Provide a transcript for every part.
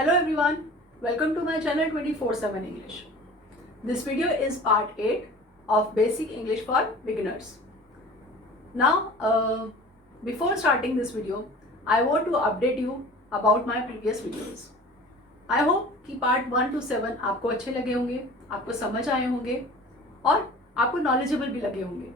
Hello everyone, welcome to my channel 24/7 English. This video is part 8 of Basic English for Beginners. Now, before starting this video, I want to update you about my previous videos. I hope कि part 1 to 7 आपको अच्छे लगे होंगे, आपको समझ आए होंगे और आपको knowledgeable भी लगे होंगे.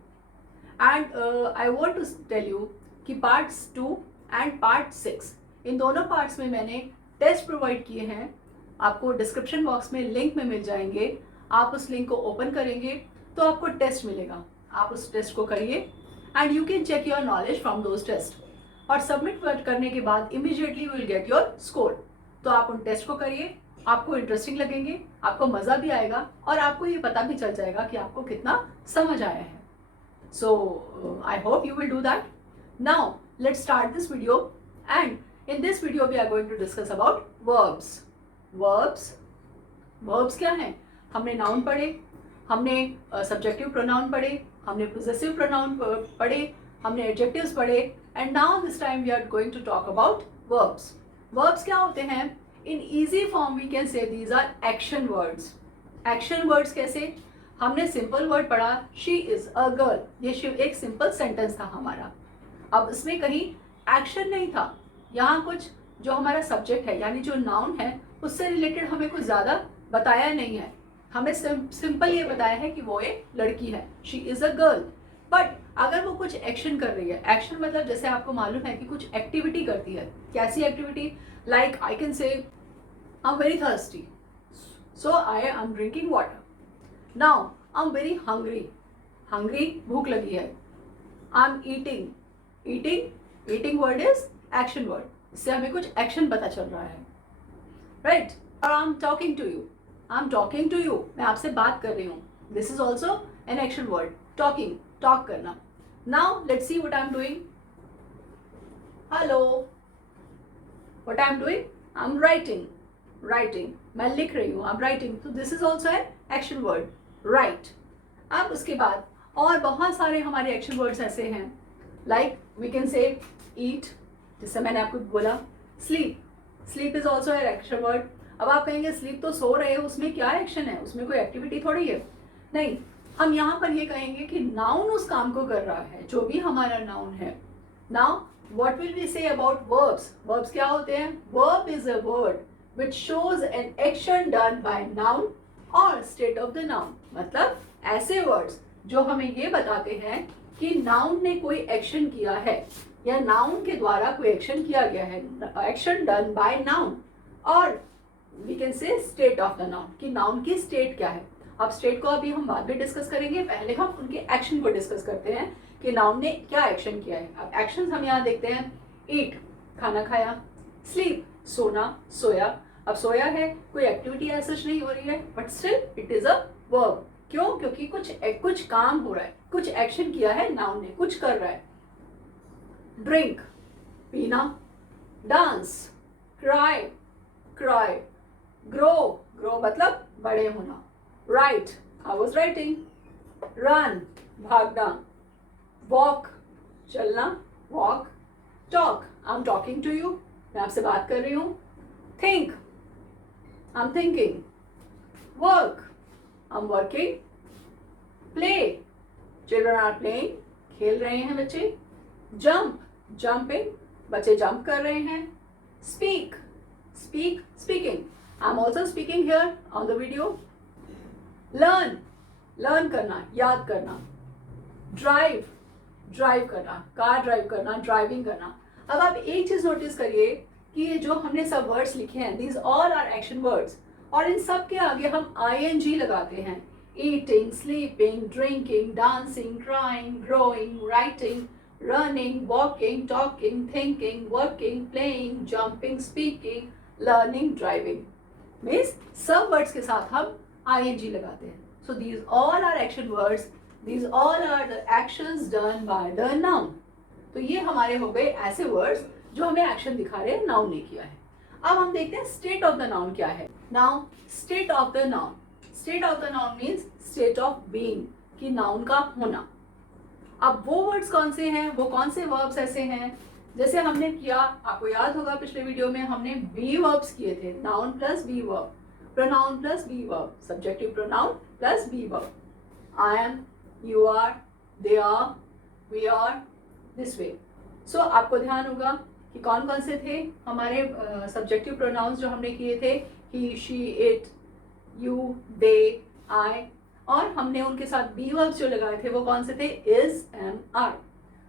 And I want to tell you कि parts 2 and part 6 इन दोनों पार्ट्स में मैंने टेस्ट प्रोवाइड किए हैं. आपको डिस्क्रिप्शन बॉक्स में लिंक में मिल जाएंगे. आप उस लिंक को ओपन करेंगे तो आपको टेस्ट मिलेगा. आप उस टेस्ट को करिए and you can check your knowledge from those test. और सबमिट करने के बाद immediately will get your score. तो आप उन टेस्ट को करिए, आपको इंटरेस्टिंग लगेंगे, आपको मज़ा भी आएगा और आपको ये पता भी चल जाएगा कि आपको कितना समझ आया है. So I hope you will do that. Now let's start this video, and in this video we are going to discuss about verbs. Verbs क्या हैं? हमने noun पढ़े, हमने subjective pronoun पढ़े, हमने possessive pronoun पढ़े, हमने adjectives पढ़े, and now this time we are going to talk about verbs. Verbs क्या होते हैं? In easy form we can say these are action words. Action words कैसे? हमने सिंपल वर्ड पढ़ा, शी इज अ गर्ल. ये एक simple sentence था हमारा. अब इसमें कहीं एक्शन नहीं था. यहाँ कुछ जो हमारा सब्जेक्ट है यानी जो नाउन है उससे रिलेटेड हमें कुछ ज़्यादा बताया नहीं है. हमें सिंपल ये बताया है कि वो एक लड़की है, she is a girl. But अगर वो कुछ एक्शन कर रही है, एक्शन मतलब जैसे आपको मालूम है कि कुछ एक्टिविटी करती है. कैसी activity? Like I can say I am very thirsty, so I am drinking water. Now I'm very hungry. Hungry भूख लगी है. I'm eating. Eating word is action word. इससे हमें कुछ action पता चल रहा है. Right? और I'm talking to you. I'm talking to you. मैं आपसे बात कर रही हूँ. This is also an action word. Talking. Talk करना. Now let's see what I'm doing. Hello. What I'm doing? I'm writing. मैं लिख रही हूँ. I'm writing. So this is also an action word. Right. अब उसके बाद और बहुत सारे हमारे एक्शन वर्ड्स ऐसे हैं. लाइक वी कैन से ईट, जिससे मैंने आपको बोला. Sleep is also an action word. अब आप कहेंगे स्लीप तो सो रहे हो, उसमें क्या एक्शन है, उसमें कोई एक्टिविटी थोड़ी है. नहीं, हम यहाँ पर ये कहेंगे कि नाउन उस काम को कर रहा है, जो भी हमारा नाउन है. Now what will we say about verbs? Verbs क्या होते हैं? Verb is a word which shows an action done by noun और स्टेट ऑफ द नाउन. मतलब ऐसे वर्ड्स जो हमें ये बताते हैं कि नाउन ने कोई एक्शन किया है या नाउन के द्वारा कोई एक्शन किया गया है, एक्शन डन बाय नाउन. और we can say state of the noun, कि नाउन की स्टेट क्या है. अब स्टेट को अभी हम बाद में डिस्कस करेंगे, पहले हम उनके एक्शन को डिस्कस करते हैं कि नाउन ने क्या एक्शन किया है. अब एक्शन हम यहाँ देखते हैं. ईट, खाना खाया. स्लीप, सोना, सोया. अब सोया है, कोई एक्टिविटी ऐसा नहीं हो रही है, but still it is a verb. क्यों? क्योंकि कुछ काम हो रहा है, कुछ एक्शन किया है नाउन ने, कुछ कर रहा है. ड्रिंक, पीना. Dance, cry. ग्रो मतलब बड़े होना. Right, I was writing. Run, भागना. वॉक, चलना, walk. Talk, I am talking to you, मैं आपसे बात कर रही हूँ. Think, I'm thinking. Work, I'm working. Play, children are playing. खेल रहे हैं बच्चे. Jumping, बच्चे जंप कर रहे हैं. Speaking. I'm also speaking here on the video. Learn करना, याद करना. Drive करना, कार ड्राइव करना, ड्राइविंग करना. अब आप एक चीज नोटिस करिए कि ये जो हमने सब वर्ड्स लिखे हैं, these all are action words, और इन सब के आगे हम ING लगाते हैं. Eating, sleeping, drinking, dancing, crying, growing, writing, running, walking, talking, thinking, working, playing, jumping, speaking, learning, driving. Means सब वर्ड्स के साथ हम ING लगाते हैं. So these all are action words, these all are the actions done by the noun. तो ये हमारे हो गए ऐसे वर्ड्स जो हमें एक्शन दिखा रहे हैं, नाउन ने किया है. अब हम देखते हैं स्टेट ऑफ द नाउन क्या है. Now state of the noun means state of being, कि नाउन का होना. अब वो वर्ड्स कौन से हैं, वो कौन से वर्ब्स ऐसे हैं जैसे हमने किया, आपको याद होगा पिछले वीडियो में हमने बी वर्ब्स किए थे, noun plus be verb, pronoun plus be verb, subjective pronoun plus be verb, I am, you are, they are, we are, this way. So आपको ध्यान होगा कि कौन कौन से थे हमारे सब्जेक्टिव प्रोनाउंस जो हमने किए थे, ही, शी, इट, यू, दे, आई, और हमने उनके साथ बी वर्ब्स जो लगाए थे वो कौन से थे, इज, एम, आर।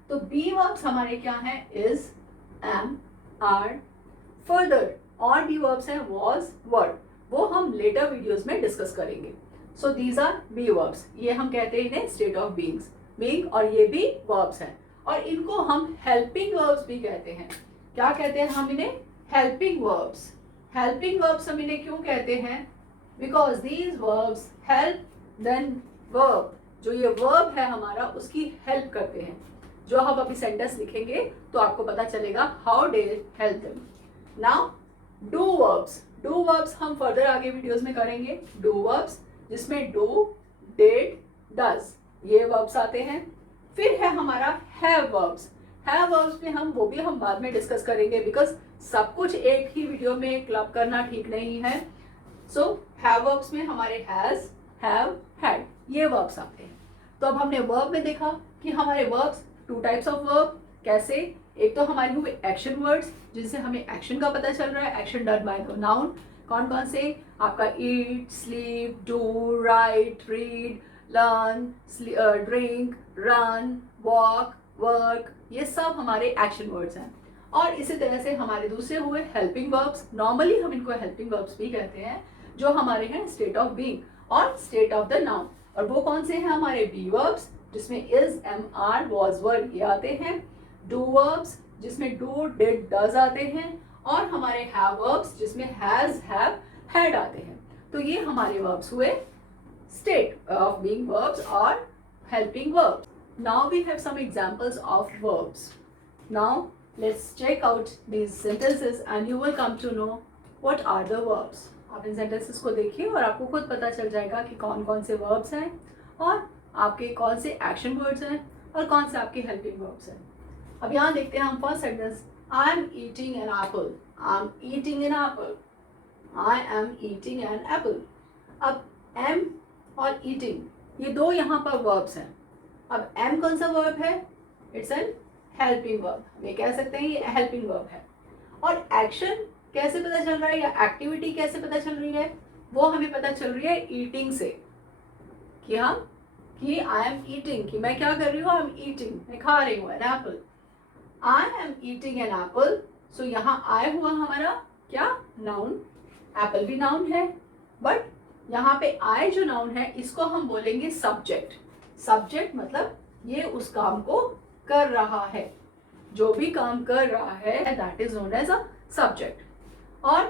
तो बी वर्ब्स हमारे क्या हैं, इज, एम, आर। फर्दर और बी वर्ब्स हैं वॉज, वर, वो हम लेटर वीडियोस में डिस्कस करेंगे। So these are be verbs, ये हम कहते हैं इन्हें स्टेट ऑफ बीइंग्स, बीइंग, और ये भी वर्ब्स हैं, और इनको हम हेल्पिंग वर्ब्स भी कहते हैं। क्या कहते हैं हम इन्हें, हेल्पिंग वर्ब्स। हेल्पिंग वर्ब्स हम इन्हें क्यों कहते हैं, because these verbs help then verb, जो ये वर्ब है हमारा उसकी हेल्प करते हैं। जो हम अभी सेंटेंस लिखेंगे तो आपको पता चलेगा how they help them. Now do verbs, do verbs हम फर्दर आगे वीडियोस में करेंगे। डू वर्ब्स जिसमें डू, डिड, डज ये वर्ब्स आते हैं। फिर है हमारा हैव वर्ब्स। हैव वर्ब्स में वो भी हम बाद में डिस्कस करेंगे, बिकॉज सब कुछ एक ही वीडियो में क्लब करना ठीक नहीं है। सो हैव वर्ब्स में हमारे हैज, हैव, हैड ये वर्ब्स आते हैं। तो अब हमने वर्ब में देखा कि हमारे verbs two types of verb, कैसे, एक तो हमारे हुए एक्शन वर्ड्स जिनसे हमें एक्शन का पता चल रहा है, action done by the noun. कौन कौन से, आपका eat, sleep, do, write, read, learn, drink, run, walk, work, ये सब हमारे एक्शन वर्ड्स हैं। और इसी तरह से हमारे दूसरे हुए हेल्पिंग वर्ब्स, नॉर्मली हम इनको हेल्पिंग वर्ब्स भी कहते हैं, जो हमारे हैं स्टेट ऑफ बीइंग और स्टेट ऑफ द नाउन। और वो कौन से हैं हमारे बी वर्ब्स जिसमें is, am, are, was, were ये आते हैं। डू वर्ब्स जिसमें डू, डिड, डज आते हैं। और हमारे हैव वर्ब्स जिसमें हैज, हैव, हैड आते हैं। तो ये हमारे वर्ब्स हुए स्टेट ऑफ बीइंग वर्ब्स और helping verbs. Now we have some examples of verbs. Now let's check out these sentences and you will come to know what are the verbs. आप इन sentences को देखिए और आपको खुद पता चल जाएगा कि कौन कौन से verbs हैं और आपके कौन से action words हैं और कौन से आपके helping verbs हैं। अब यहाँ देखते हैं हम first sentence, I am eating an apple. I am eating an apple. I am eating an apple. अब am और eating ये दो यहाँ पर verbs हैं। अब am कौन सा verb है? It's an हेल्पिंग वर्ब, हम ये कह सकते हैं ये हेल्पिंग वर्ब है। और एक्शन कैसे पता चल रहा है या एक्टिविटी कैसे पता चल रही है, वो हमें पता चल रही है ईटिंग से, कि आई एम ईटिंग, कि मैं क्या कर रही हूँ, आई एम ईटिंग, मैं खा रही हूँ an apple. I am eating an apple. So यहाँ आई हुआ हमारा क्या, नाउन, एप्पल भी नाउन है, बट यहाँ पे आई जो नाउन है इसको हम बोलेंगे सब्जेक्ट। सब्जेक्ट मतलब ये उस काम को कर रहा है, जो भी काम कर रहा है that is known as a subject. और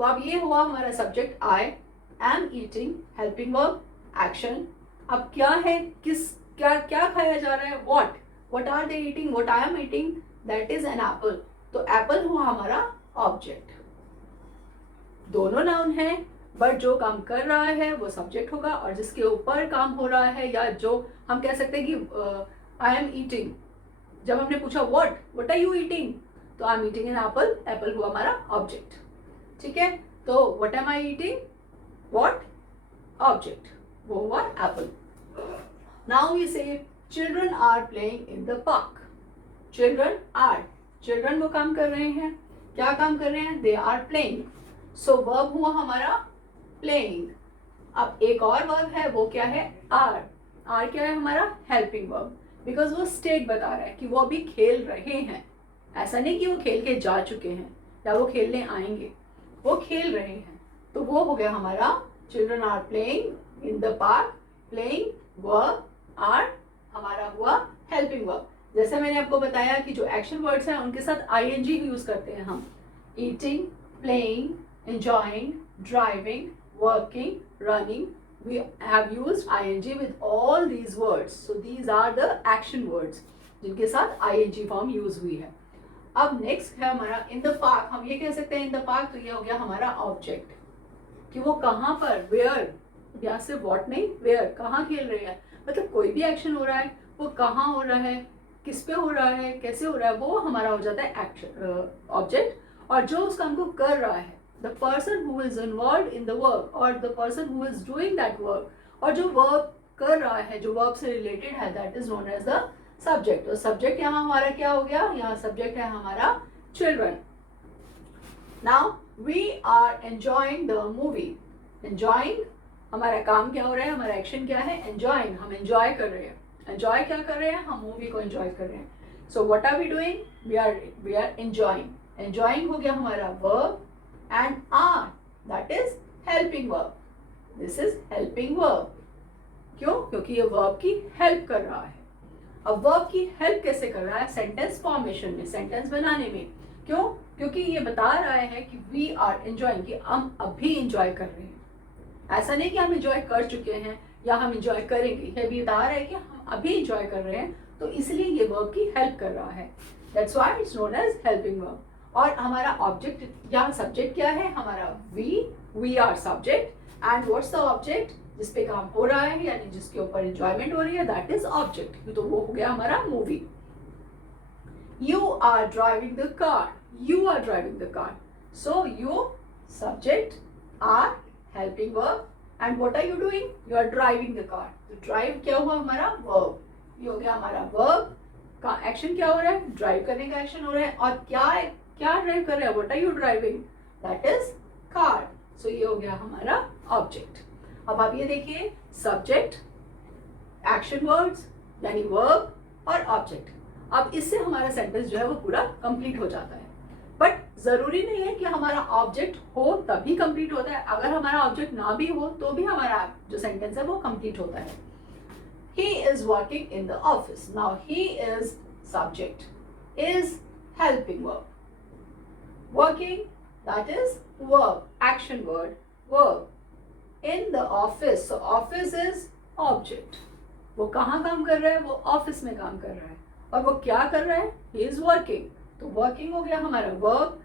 अब ये हुआ हमारा subject I am eating, helping verb, action. अब क्या है, किस क्या क्या खाया जा रहा है, what are they eating, what I am eating, that is an apple. तो एप्पल हुआ हमारा ऑब्जेक्ट। दोनों नाउन है बट जो काम कर रहा है वो सब्जेक्ट होगा, और जिसके ऊपर काम हो रहा है या जो हम कह सकते हैं कि आई एम ईटिंग, जब हमने पूछा व्हाट आर यू ईटिंग, तो I am eating an apple, apple हुआ हमारा ऑब्जेक्ट। ठीक है, तो what am I eating, what, object, वो हुआ apple. Now we say children are playing in the park. Children वो काम कर रहे हैं, क्या काम कर रहे हैं, they are playing. So verb हुआ हमारा प्लेइंग। अब एक और वर्ब है, वो क्या है, आर क्या है हमारा, हेल्पिंग वर्ब, बिकॉज वो स्टेट बता रहा है कि वो अभी खेल रहे हैं। ऐसा नहीं कि वो खेल के जा चुके हैं या वो खेलने आएंगे, वो खेल रहे हैं। तो वो हो गया हमारा children are playing in the park. Playing verb, are हमारा हुआ हेल्पिंग वर्ब। जैसे मैंने आपको बताया कि जो एक्शन वर्ड्स हैं उनके साथ आईएनजी यूज करते हैं हम, eating, playing, enjoying, driving, working, running. We have used ing with all these words. So these are the action words जिनके साथ ing फॉर्म यूज हुई है। अब नेक्स्ट है हमारा इन द पार्क। हम ये कह सकते हैं इन द पार्क, तो ये हो गया हमारा ऑब्जेक्ट, कि वो कहाँ पर, वेयर, यहाँ से व्हाट नहीं, वेयर, कहाँ खेल रहे हैं, मतलब कोई भी एक्शन हो रहा है वो कहाँ हो रहा है, किस पे हो रहा है, कैसे हो रहा है, वो हमारा हो जाता है एक्शन ऑब्जेक्ट। और जो उस काम को कर रहा है, the person who is involve in the work और the person who is doing that work, और जो वर्क कर रहा है, जो वर्क से रिलेटेड है, that is known as the subject. और सब्जेक्ट यहाँ हमारा क्या हो गया, यहाँ सब्जेक्ट है हमारा children. Now we are enjoying the movie. Enjoying हमारा काम क्या हो रहा है, हमारा एक्शन क्या है, एंजॉइंग, हम एंजॉय कर रहे हैं। एंजॉय क्या कर रहे हैं, हम मूवी को एंजॉय कर रहे हैं। So what are we doing, we are enjoying. Enjoying हो गया हमारा verb, and are that is helping verb. This is helping verb. क्यों, क्योंकि ये वर्ब की हेल्प कर रहा है। अब वर्ब की हेल्प कैसे कर रहा है, सेंटेंस फॉर्मेशन में, सेंटेंस बनाने में। क्यों, क्योंकि ये बता रहा है कि वी आर एंजॉइंग, कि हम अभी एंजॉय कर रहे हैं। ऐसा नहीं कि हम एंजॉय कर चुके हैं या हम एंजॉय करेंगे, ये भी बता रहा है कि हम अभी एंजॉय कर रहे हैं, तो इसलिए ये वर्ब की हेल्प कर रहा है। That's why it's known as helping verb. और हमारा ऑब्जेक्ट या सब्जेक्ट क्या है, हमारा we are subject, and what's the object, जिस पे काम हो रहा है यानी जिसके ऊपर एंजॉयमेंट हो रही है, दैट इज ऑब्जेक्ट। तो वो हो गया हमारा movie. You are driving the car, you are driving the car, so you subject, are helping verb, and what are you doing, you are driving the car. तो drive क्या हुआ हमारा, verb. ये हो गया हमारा वर्ब का एक्शन, क्या हो रहा है, ड्राइव करने का एक्शन हो रहा है। और क्या ड्राइव कर रहा है, what are you driving, that is car. So ये हो गया हमारा ऑब्जेक्ट। अब आप ये देखिए, सब्जेक्ट, एक्शन वर्ड्स यानी वर्ब और ऑब्जेक्ट। अब इससे हमारा सेंटेंस जो है वो पूरा कंप्लीट हो जाता है। बट जरूरी नहीं है कि हमारा ऑब्जेक्ट हो तभी कंप्लीट होता है। अगर हमारा ऑब्जेक्ट ना भी हो तो भी हमारा जो सेंटेंस है वो कंप्लीट होता है। He is working in the office. Now he is subject, is helping verb, working that is verb, action word verb, in the office, so office is object. वो कहाँ काम कर रहा है, वो ऑफिस में काम कर रहा है। और वो क्या कर रहा है, ही इज वर्किंग। तो वर्किंग हो गया हमारा वर्ब,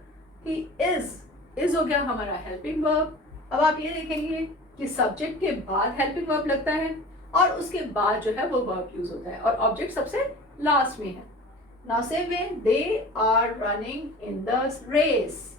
ही इज हो गया हमारा हेल्पिंग वर्ब। अब आप ये देखेंगे कि सब्जेक्ट के बाद हेल्पिंग वर्ब लगता है और उसके बाद जो है वो वर्ब यूज होता है, और ऑब्जेक्ट सबसे लास्ट में है। Now same way, they are running in the race.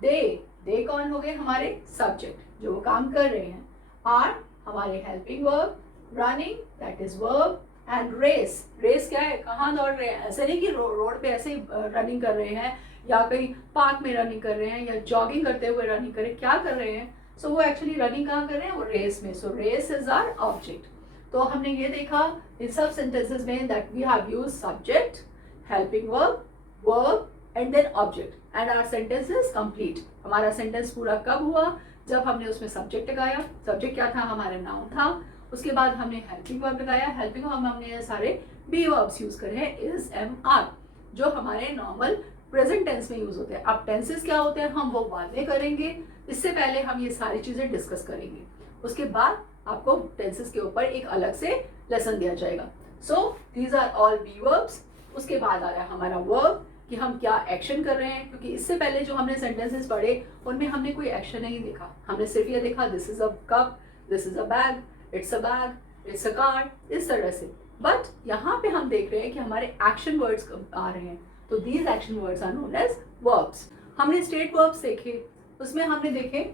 They कौन हो गए, हमारे सब्जेक्ट जो वो काम कर रहे हैं। आर हमारे helping verb, running that is verb, and race क्या है, कहाँ दौड़ रहे हैं। ऐसे नहीं कि रोड पे ऐसे ही रनिंग कर रहे हैं या कहीं पार्क में रनिंग कर रहे हैं या जॉगिंग करते हुए रनिंग कर रहे हैं, क्या कर रहे हैं। सो वो एक्चुअली रनिंग कहाँ कर रहे हैं, वो रेस में। So race is our object. तो हमने ये देखा इन सब सेंटेंसेस में that we have used subject, helping verb and then object, and our sentence is complete. हमारा सेंटेंस पूरा कब हुआ, जब हमने उसमें सब्जेक्ट लगाया। सब्जेक्ट क्या था, हमारा नाउन था। उसके बाद हमने हेल्पिंग वर्ब लगाया। हेल्पिंग वर्ब हमने सारे बी वर्ब्स यूज करे हैं, इज, एम, आर, जो हमारे नॉर्मल प्रेजेंट टेंस में यूज होते हैं। अब टेंसेस क्या होते हैं हम वो बाद में करेंगे, इससे पहले हम ये सारी चीजें डिस्कस करेंगे। उसके बाद आपको टेंसेस के ऊपर एक अलग से लेसन दिया जाएगा। So these are all be verbs. उसके बाद आ रहा है हमारा वर्ब, कि हम क्या एक्शन कर रहे हैं, क्योंकि इससे पहले जो हमने सेंटेंसेस पढ़े उनमें हमने कोई एक्शन नहीं देखा। हमने सिर्फ ये देखा this is a cup, this is a bag, it's a bag, it's a car, इस तरह से। बट यहाँ पे हम देख रहे हैं कि हमारे एक्शन वर्ड्स आ रहे हैं, तो these action words are known as verbs. हमने स्टेट वर्ब्स देखे, उसमें हमने देखे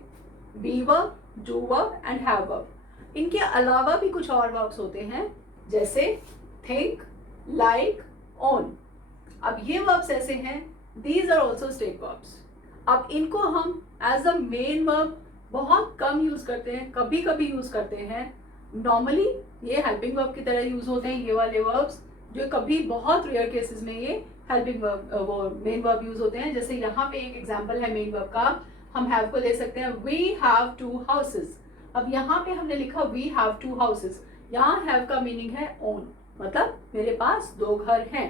be verb, do verb and have verb. इनके अलावा भी कुछ और वर्ब्स होते हैं, जैसे थिंक, लाइक, ओन। अब ये वर्ब्स ऐसे हैं, these are also state verbs. अब इनको हम एज अ मेन वर्ब बहुत कम यूज करते हैं, कभी कभी यूज करते हैं। नॉर्मली ये हेल्पिंग वर्ब की तरह यूज होते हैं, ये वाले वर्ब्स, जो कभी बहुत रेयर केसेस में ये हेल्पिंग वर्ब वो मेन वर्ब यूज होते हैं। जैसे यहाँ पे एक एग्जांपल है मेन वर्ब का, हम हैव को ले सकते हैं, वी हैव 2 हाउसेस। अब यहाँ पे हमने लिखा वी हैव 2 हाउसेस, यहाँ हैव का मीनिंग है ओन, मतलब मेरे पास 2 घर हैं।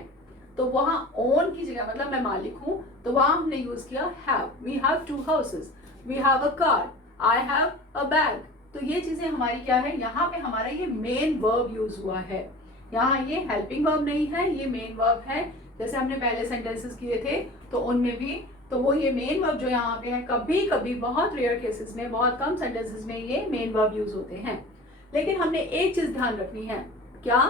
तो वहाँ ओन की जगह, मतलब मैं मालिक हूँ, तो वहाँ हमने यूज किया have. We have 2 houses, we have a car, I have a bag. तो ये चीजें हमारी क्या है, यहाँ पे हमारा ये मेन वर्ब यूज हुआ है। यहाँ ये हेल्पिंग वर्ब नहीं है, ये मेन वर्ब है। जैसे हमने पहले सेंटेंसेस किए थे तो उनमें भी, तो वो ये मेन वर्ब जो यहाँ पे है, कभी कभी बहुत रेयर केसेस में, बहुत कम सेंटेंसेस में ये मेन वर्ब यूज होते हैं। लेकिन हमने एक चीज ध्यान रखनी है, क्या,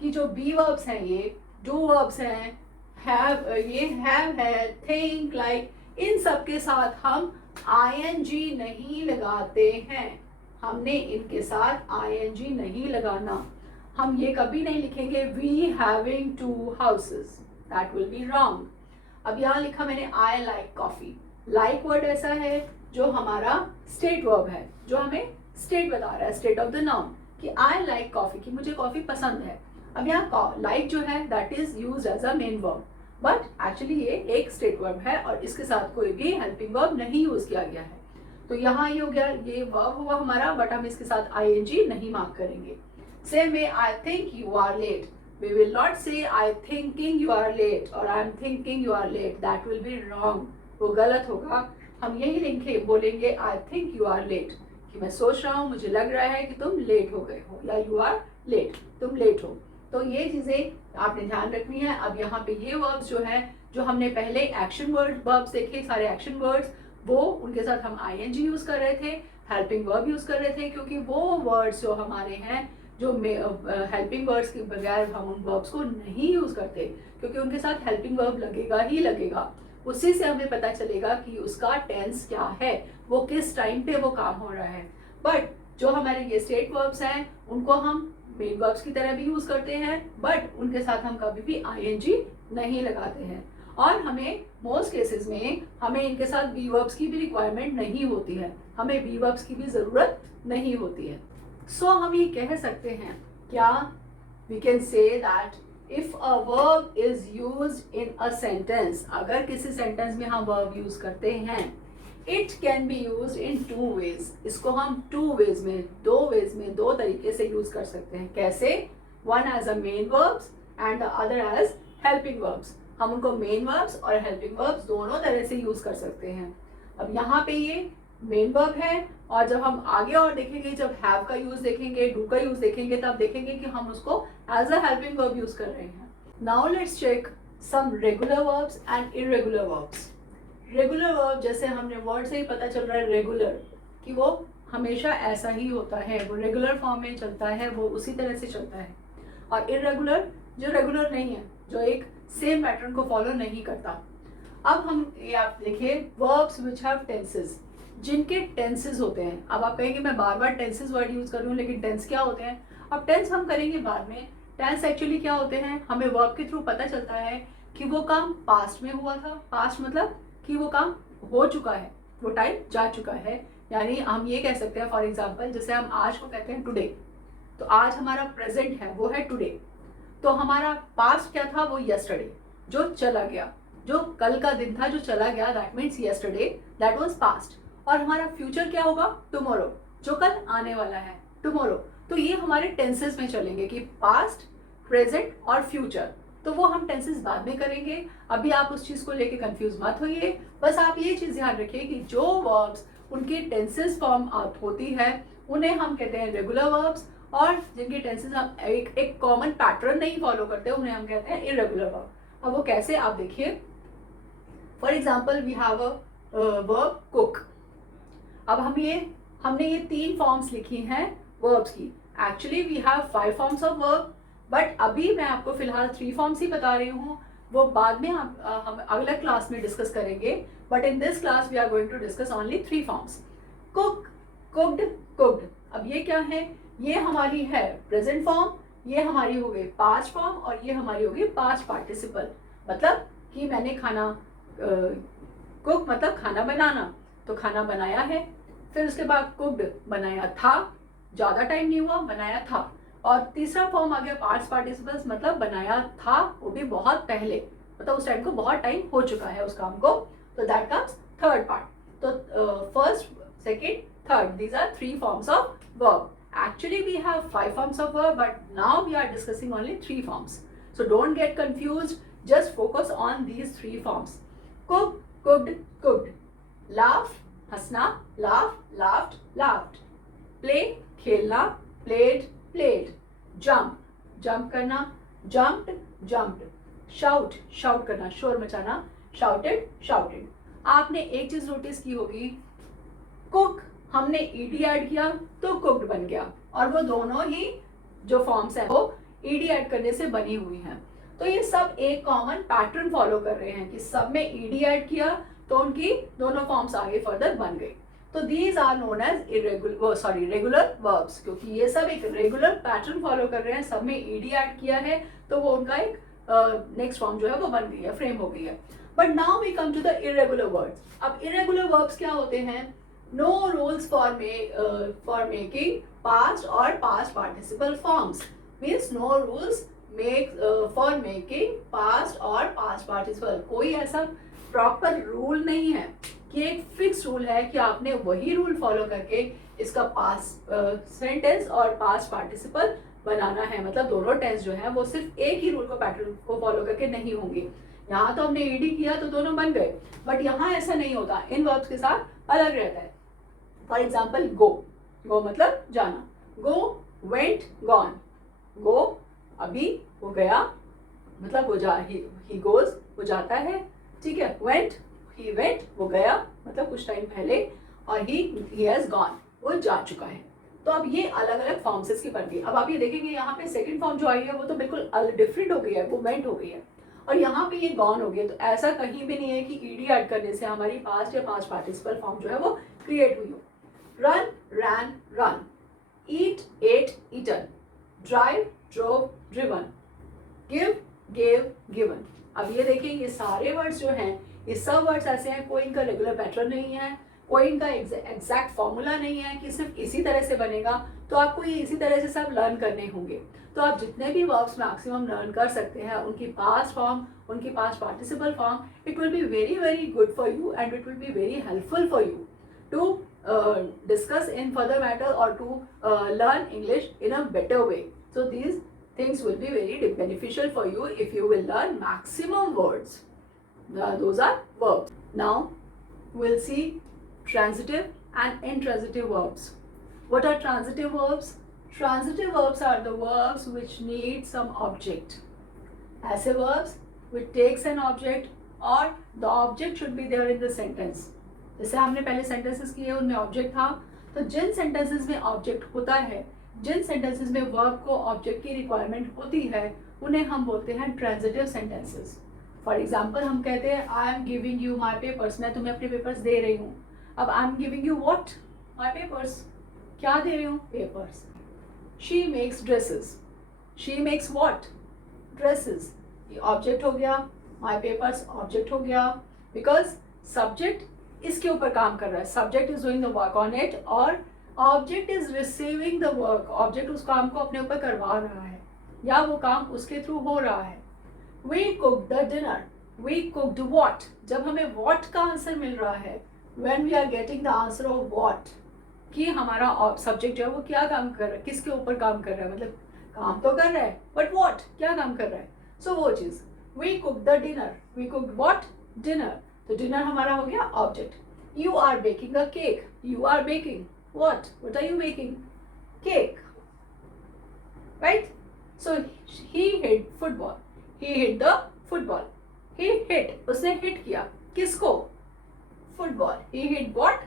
कि जो बी वर्ब्स हैं ये डू वर्ब्स हैं, हैव, ये हैव है, थिंक, लाइक, इन सब के साथ हम ing नहीं लगाते हैं। हमने इनके साथ ing नहीं लगाना। हम ये कभी नहीं लिखेंगे we having 2 houses, that will be wrong. अब यहाँ लिखा मैंने I like coffee. Like word ऐसा है जो हमारा स्टेट वर्ब है, जो हमें स्टेट बता रहा है, स्टेट ऑफ द नाउन, कि आई लाइक कॉफी, कि मुझे कॉफी पसंद है। अब यहाँ लाइक जो है that is used as a main verb, but actually ये एक स्टेट वर्ब है और इसके साथ कोई भी हेल्पिंग वर्ब नहीं यूज किया गया है। तो यहाँ ये हो गया, ये वर्ब हुआ हमारा, बट हम इसके साथ ing नहीं मार्क करेंगे। Same way, I think you are late, we will not say I thinking you are late or I am thinking you are late, that will be wrong, वो गलत होगा। हम यही लिखे बोलेंगे I think you are late, कि मैं सोच रहा हूँ, मुझे लग रहा है कि तुम लेट हो गए हो, या you are late, तुम लेट हो। तो ये चीज़ें आपने ध्यान रखनी है। अब यहाँ पे ये वर्ब्स जो है, जो हमने पहले एक्शन वर्ड वर्ब्स देखे, सारे एक्शन वर्ड्स, वो उनके साथ हम ing यूज कर रहे थे, हेल्पिंग वर्ब यूज कर रहे थे, क्योंकि वो वर्ड्स जो हमारे हैं, जो हेल्पिंग वर्ड्स के बगैर हम उन वर्ब्स को नहीं यूज करते, क्योंकि उनके साथ हेल्पिंग वर्ब लगेगा ही लगेगा। उसी से हमें पता चलेगा कि उसका टेंस क्या है, वो किस टाइम पे वो काम हो रहा है। बट जो हमारे ये स्टेट वर्ब्स हैं, उनको हम मेन वर्ब्स की तरह भी यूज करते हैं, बट उनके साथ हम कभी भी ing नहीं लगाते हैं। और हमें मोस्ट केसेस में हमें इनके साथ बी वर्ब्स की भी रिक्वायरमेंट नहीं होती है, हमें बी वर्ब्स की भी ज़रूरत नहीं होती है। सो हम ये कह सकते हैं, क्या we can say that if a verb is used in a sentence, अगर किसी सेंटेंस में हम वर्ब यूज करते हैं, it can be used in 2 ways. इसको हम 2 वेज में, 2 वेज में, 2 तरीके से यूज कर सकते हैं। कैसे? One as a main verbs and the other as helping verbs. हम उनको मेन वर्ब्स और हेल्पिंग वर्ब्स दोनों तरह से यूज कर सकते हैं। अब यहाँ पे ये मेन वर्ब है, और जब हम आगे और देखेंगे, जब हैव का यूज देखेंगे, डू का यूज देखेंगे, तब देखेंगे कि हम उसको as a helping verb use कर रहे हैं। Now let's check some regular verbs and irregular verbs. Regular verb, जैसे हमने वर्ड से ही पता चल रहा है रेगुलर, कि वो हमेशा ऐसा ही होता है, वो रेगुलर फॉर्म में चलता है, वो उसी तरह से चलता है। और इरेगुलर, जो रेगुलर नहीं है, जो एक सेम पैटर्न को फॉलो नहीं करता। अब हम ये आप देखिए, वर्ब्स विच हैव टेंसेस, जिनके टेंसेस होते हैं। अब आप कहेंगे मैं बार बार टेंसेस वर्ड यूज कर रही हूँ, लेकिन टेंस क्या होते हैं? अब टेंस हम करेंगे बाद में। टेंस एक्चुअली क्या होते हैं, हमें वर्ब के थ्रू पता चलता है कि वो काम पास्ट में हुआ था। पास्ट मतलब कि वो काम हो चुका है, वो टाइम जा चुका है। यानी हम ये कह सकते हैं, फॉर एग्जाम्पल, जैसे हम आज को कहते हैं टुडे, तो आज हमारा प्रेजेंट है, वो है टुडे। तो हमारा पास्ट क्या था? वो यस्टरडे, जो चला गया, जो कल का दिन था जो चला गया, that means yesterday, that was past. और हमारा फ्यूचर क्या होगा? टुमारो, जो कल आने वाला है, टुमारो। तो ये हमारे टेंसेस में चलेंगे कि पास्ट, प्रेजेंट और फ्यूचर। तो वो हम टेंसेस बाद में करेंगे। अभी आप उस चीज़ को लेके कंफ्यूज मत होइए, बस आप ये चीज़ ध्यान रखिए कि जो वर्ब्स उनकी टेंसेस फॉर्म होती है, उन्हें हम कहते हैं रेगुलर वर्ब्स, और जिनकी टेंसेस हम एक कॉमन पैटर्न नहीं फॉलो करते, उन्हें हम कहते हैं इरेगुलर वर्ब। अब वो कैसे, आप देखिए। For example, we have a verb cook. अब हमने ये 3 फॉर्म्स लिखी हैं वर्ब्स की। Actually we have 5 forms of verb, but अभी मैं आपको फिलहाल 3 फॉर्म्स ही बता रही हूँ। वो बाद में हम अगले क्लास में डिस्कस करेंगे, but in this class we are going to discuss only 3 forms. Cook, cooked, cooked. अब ये क्या है? ये हमारी है प्रेजेंट फॉर्म, ये हमारी हो गई पास्ट फॉर्म, और ये हमारी हो गई पास्ट पार्टिसिपल। मतलब कि मैंने खाना, कुक मतलब खाना बनाना, तो खाना बनाया है। फिर उसके बाद कुक्ड, बनाया था, ज़्यादा टाइम नहीं हुआ, बनाया था। और तीसरा फॉर्म आ गया पास्ट पार्टिसिपल्स, मतलब बनाया था, वो भी बहुत पहले, मतलब उस टाइम को बहुत टाइम हो चुका है उस काम को, तो दैट कम्स थर्ड पार्ट। तो first, second, third, these are 3 forms of verb. Actually we have 5 forms of verb, but now we are discussing only 3 forms. So don't get confused, just focus on these 3 forms. Cook, cooked, cooked. Laugh, हंसना, laugh, laughed, laughed. Play, खेलना, played, played. Jump, jump करना, jumped, jumped. Shout, shout करना, शोर मचाना, shouted, shouted. आपने एक चीज notice की होगी, कुक हमने ईडी ऐड किया तो कुक्ड बन गया, और वो दोनों ही जो फॉर्म्स हैं वो ईडी ऐड करने से बनी हुई हैं। तो ये सब एक कॉमन पैटर्न फॉलो कर रहे हैं कि सब में ईडी ऐड किया तो उनकी दोनों फॉर्म्स आगे फर्दर बन गई। तो these are known as regular verbs, क्योंकि ये सब एक रेगुलर पैटर्न फॉलो कर रहे हैं, सब में ईडी ऐड किया है तो वो उनका एक नेक्स्ट फॉर्म जो है वो बन गई है, फ्रेम हो गई है। But now we come to the irregular words. अब इरेगुलर वर्ब्स क्या होते हैं? No rules for making past और past participle forms, means no rules for making past और पास्ट पार्टिसिपल। कोई ऐसा प्रॉपर रूल नहीं है कि एक फिक्स रूल है कि आपने वही रूल फॉलो करके इसका पास्ट सेंटेंस और पास्ट पार्टिसिपल बनाना है। मतलब दोनों टेंस जो है वो सिर्फ एक ही रूल को पैटर्न को फॉलो करके नहीं होंगे। यहाँ तो हमने ईडी किया तो दोनों बन गए, बट यहाँ ऐसा नहीं होता, इन वर्ब्स के साथ अलग रहता है। फॉर एग्जाम्पल गो, गो मतलब जाना, गो, वेंट, गॉन। गो अभी वो गया, मतलब वो ही गोज वो जाता है, ठीक है। वेंट, ही वेंट वो गया, मतलब कुछ टाइम पहले, और ही हैज गॉन वो जा चुका है। तो अब ये अलग अलग फॉर्म्स इसकी बन गई। अब आप ये देखेंगे यहाँ पे सेकंड फॉर्म जो आई है वो तो बिल्कुल डिफरेंट हो गई है, वो वेंट हो गई है, और यहाँ पे ये गॉन हो गया। तो ऐसा कहीं भी नहीं है कि ईडी ऐड करने से हमारी पास्ट या पास्ट पार्टिसिपल फॉर्म जो है वो क्रिएट हुई हो। Run, ran, run, eat, ate, eaten, drive, drove, driven, give, gave, given. अब ये देखिए ये सारे वर्ड्स जो हैं ये सब वर्ड्स ऐसे हैं, कोई इनका रेगुलर पैटर्न नहीं है, कोई इनका एग्जैक्ट फॉर्मूला नहीं है कि सिर्फ इसी तरह से बनेगा। तो आपको ये इसी तरह से सब लर्न करने होंगे। तो आप जितने भी वर्ब्स मैक्सिमम लर्न कर सकते हैं उनकी पास्ट फॉर्म, उनकी past participle form, it will be very very good for you and it will be very helpful for you to discuss in further matter or to learn English in a better way. So these things will be very beneficial for you if you will learn maximum words. Those are verbs. Now we'll see transitive and intransitive verbs. What are transitive verbs? Transitive verbs are the verbs which need some object. Passive verbs which takes an object or the object should be there in the sentence. जैसे हमने पहले sentences किए उनमें object था, तो जिन sentences में object होता है, जिन सेंटेंसेस में वर्ब को ऑब्जेक्ट की रिक्वायरमेंट होती है, उन्हें हम बोलते हैं ट्रांजिटिव सेंटेंसेस। फॉर एग्जांपल हम कहते हैं I am giving you my papers, मैं तुम्हें अपने पेपर्स दे रही हूँ। अब I am giving you what? My papers. क्या दे रही हूँ? Papers. She makes dresses, she makes what? Dresses. ये ऑब्जेक्ट हो गया, माई पेपर्स ऑब्जेक्ट हो गया, बिकॉज सब्जेक्ट इसके ऊपर काम कर रहा है, subject is doing the work on it और object is receiving the work. Object उस काम को अपने ऊपर करवा रहा है या वो काम उसके थ्रू हो रहा है। We cook the dinner, we cooked what? जब हमें व्हाट का आंसर मिल रहा है, when we are getting the answer of what, कि हमारा सब्जेक्ट जो है वो क्या काम कर रहा है, किसके ऊपर काम कर रहा है, मतलब काम तो कर रहा है बट व्हाट, क्या काम कर रहा है। सो वो चीज, we cook the dinner, we cooked what? Dinner. तो डिनर हमारा हो गया object. You are baking a cake, you are baking what? What are you baking? Cake, right? So he hit football, he hit the football, he hit, उसने hit किया किसको? Football. He hit what?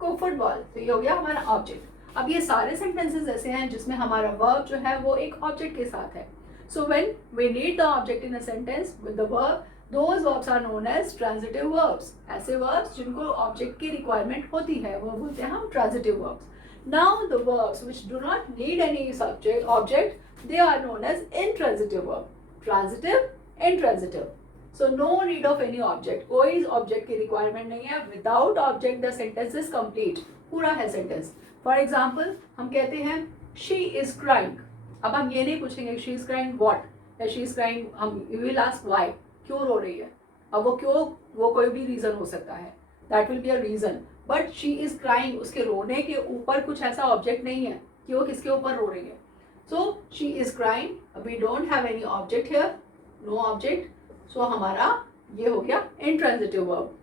को football. तो ये हो गया हमारा object. अब ये सारे सेंटेंसेस ऐसे हैं जिसमें हमारा वर्ब जो है वो एक ऑब्जेक्ट के साथ है। So when we need the object in a sentence with the verb, those verbs are known as transitive verbs. ऐसे verbs जिनको ऑब्जेक्ट की रिक्वायरमेंट होती है वो बोलते हैं हम transitive verbs. Now the verbs which do not need any subject object, they are known as intransitive verb. Transitive, intransitive. So no need of any object. कोई ऑब्जेक्ट की रिक्वायरमेंट नहीं है. Without object the sentence is complete. पूरा है sentence. For example हम कहते हैं she is crying. अब हम ये नहीं पूछेंगे she is crying what या she is crying, हम we will ask why, क्यों रो रही है। अब वो क्यों, वो कोई भी रीजन हो सकता है, that will be a reason, but she is crying, उसके रोने के ऊपर कुछ ऐसा ऑब्जेक्ट नहीं है कि वो किसके ऊपर रो रही है। So she is crying, we don't have any object here, no object, so हमारा ये हो गया intransitive verb.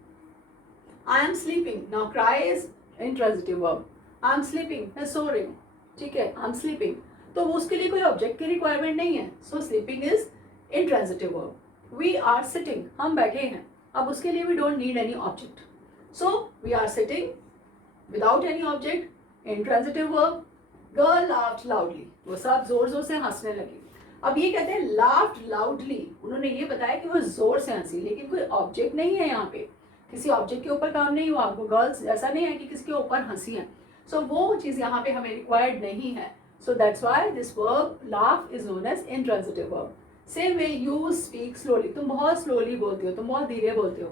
I am sleeping, now cry is intransitive verb. I am sleeping, मैं सो रही हूँ, ठीक है, आई एम स्लीपिंग, तो वो उसके लिए कोई ऑब्जेक्ट की रिक्वायरमेंट नहीं है, सो sleeping is intransitive verb. We are sitting, हम बैठे हैं, अब उसके लिए we don't need any object. So we are sitting without any object, intransitive verb. Girl laughed loudly, वो सब जोर जोर से हंसने लगी। अब ये कहते हैं laughed loudly, उन्होंने ये बताया कि वो जोर से हंसी, लेकिन कोई ऑब्जेक्ट नहीं है यहाँ पे, किसी ऑब्जेक्ट के ऊपर काम नहीं हुआ, वो गर्ल्स ऐसा नहीं है कि किसी के ऊपर हंसी है, सो वो चीज़ यहाँ पे हमें रिक्वायर्ड नहीं है. So that's why this verb laugh is known as intransitive verb. Same way you speak slowly, तुम बहुत स्लोली बोलते हो, तुम बहुत धीरे बोलते हो,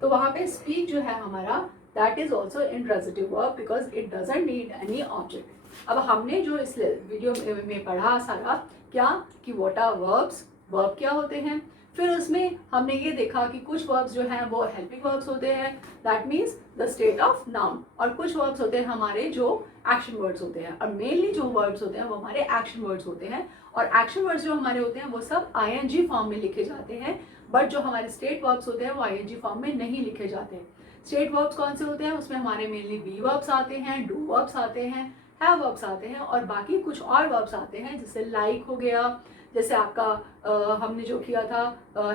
तो वहाँ पे स्पीक जो है हमारा that is also intransitive verb because it doesn't need any object. अब हमने जो इस वीडियो में पढ़ा सारा क्या कि व्हाट आर वर्ब्स, वर्ब क्या होते हैं, फिर उसमें हमने ये देखा कि कुछ वर्ब्स जो हैं वो हेल्पिंग वर्ब्स होते हैं, that means the state of noun, और कुछ वर्ब्स होते हैं हमारे जो एक्शन वर्ड्स होते हैं, और मेनली जो वर्ड्स होते हैं वो हमारे एक्शन वर्ड्स होते हैं, और एक्शन वर्ड्स जो हमारे होते हैं वो सब आईएनजी फॉर्म में लिखे जाते हैं, बट जो हमारे स्टेट वर्ब्स होते हैं वो आईएनजी फॉर्म में नहीं लिखे जाते हैं. स्टेट वर्ब्स कौन से होते हैं, उसमें हमारे मेनली बी वर्ब्स आते हैं, डू वर्ब्स आते हैं, हैव वर्ब्स आते हैं, और बाकी कुछ और वर्ब्स आते हैं जैसे लाइक हो गया, जैसे आपका हमने जो किया था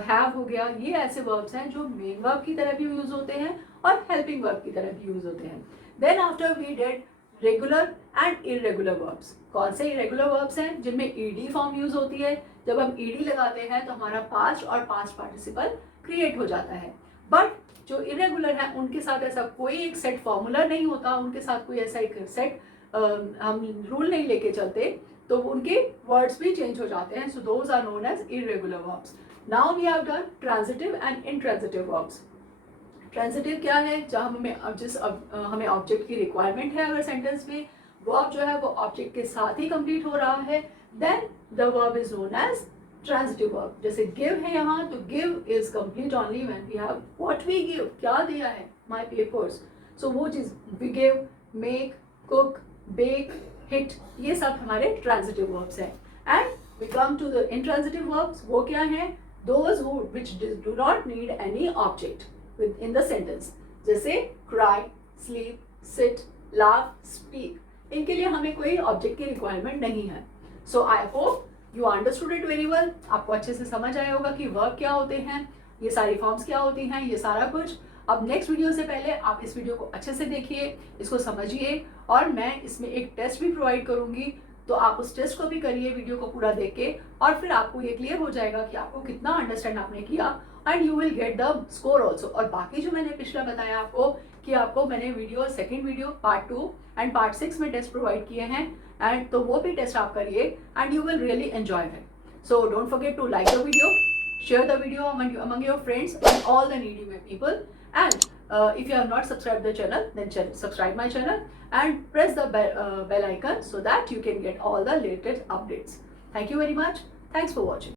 हैव हो गया. ये ऐसे वर्ब्स हैं जो मेन वर्ब की तरह भी यूज होते हैं और हेल्पिंग वर्ब की तरह भी यूज होते हैं. Then after we did regular and irregular verbs. कौन से इरेगुलर वर्ब्स हैं, जिनमें ईडी फॉर्म यूज होती है. जब हम ईडी लगाते हैं तो हमारा पास्ट और पास्ट पार्टिसिपल क्रिएट हो जाता है, बट जो इरेगुलर है उनके साथ ऐसा कोई एक सेट फॉर्मूला नहीं होता, उनके साथ कोई ऐसा एक सेट हम रूल नहीं लेके चलते, तो उनके वर्ड्स भी चेंज हो जाते हैं. So those are known as irregular verbs. Now we have done transitive and intransitive verbs. Transitive क्या है, जहाँ हमें ऑब्जेक्ट की रिक्वायरमेंट है, अगर सेंटेंस में वर्ब जो है वो ऑब्जेक्ट के साथ ही कंप्लीट हो रहा है, then the verb is known as transitive verb. जैसे गिव है यहाँ, तो give is complete only when we have what we give, क्या दिया है, माय पेपर्स. सो वो चीज़ we give, make, cook, bake, hit, ये सब हमारे ट्रांजिटिव वर्ब्स हैं. And we come to the intransitive verbs. वो क्या हैं, those who which do not need any object within the sentence, जैसे cry, sleep, sit, laugh, speak. इनके लिए हमें कोई ऑब्जेक्ट की रिक्वायरमेंट नहीं है. So I hope you understood it very well. आपको अच्छे से समझ आया होगा कि वर्ब क्या होते हैं, ये सारी फॉर्म्स क्या होती हैं, ये सारा कुछ. अब नेक्स्ट वीडियो से पहले आप इस वीडियो को अच्छे से देखिए, इसको समझिए, और मैं इसमें एक टेस्ट भी प्रोवाइड करूंगी, तो आप उस टेस्ट को भी करिए वीडियो को पूरा देख के, और फिर आपको ये क्लियर हो जाएगा कि आपको कितना अंडरस्टैंड आपने किया, and you will get the score also. और बाकी जो मैंने पिछला बताया आपको कि आपको मैंने video, second video, part 2 and part 6 में टेस्ट प्रोवाइड किए हैं, एंड तो वो भी टेस्ट आप करिए, and you will really enjoy it. So don't forget to like the video, share the video among your friends and all the needy people, and if you have not subscribed the channel, then subscribe my channel and press the bell icon so that you can get all the latest updates. Thank you very much. Thanks for watching.